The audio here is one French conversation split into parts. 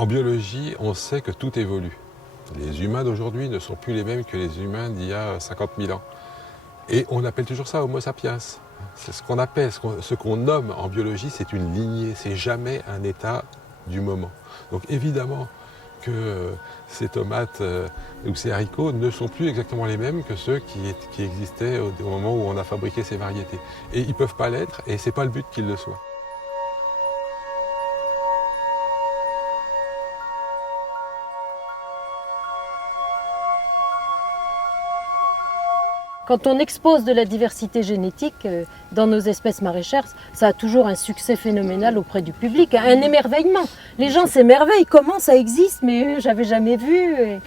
En biologie, on sait que tout évolue. Les humains d'aujourd'hui ne sont plus les mêmes que les humains d'il y a 50 000 ans. Et on appelle toujours ça Homo sapiens. C'est ce qu'on appelle, ce qu'on nomme en biologie, c'est une lignée, c'est jamais un état du moment. Donc évidemment que ces tomates ou ces haricots ne sont plus exactement les mêmes que ceux qui existaient au moment où on a fabriqué ces variétés. Et ils ne peuvent pas l'être, et ce n'est pas le but qu'ils le soient. Quand on expose de la diversité génétique dans nos espèces maraîchères, ça a toujours un succès phénoménal auprès du public, un émerveillement. Les gens s'émerveillent, comment ça existe, mais j'avais jamais vu.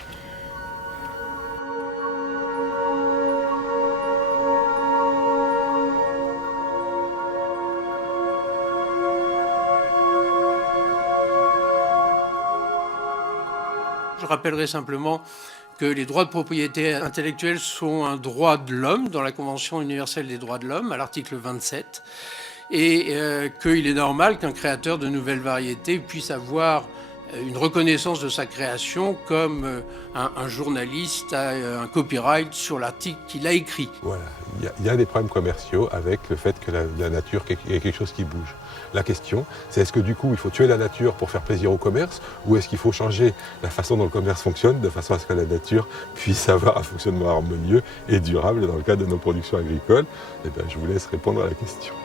Je rappellerai simplement que les droits de propriété intellectuelle sont un droit de l'homme dans la Convention universelle des droits de l'homme, à l'article 27, et qu'il est normal qu'un créateur de nouvelles variétés puisse avoir une reconnaissance de sa création comme un journaliste a un copyright sur l'article qu'il a écrit. Voilà, il y a des problèmes commerciaux avec le fait que la nature est quelque chose qui bouge. La question, c'est est-ce que du coup il faut tuer la nature pour faire plaisir au commerce, ou est-ce qu'il faut changer la façon dont le commerce fonctionne de façon à ce que la nature puisse avoir un fonctionnement harmonieux et durable dans le cadre de nos productions agricoles? Eh bien, je vous laisse répondre à la question.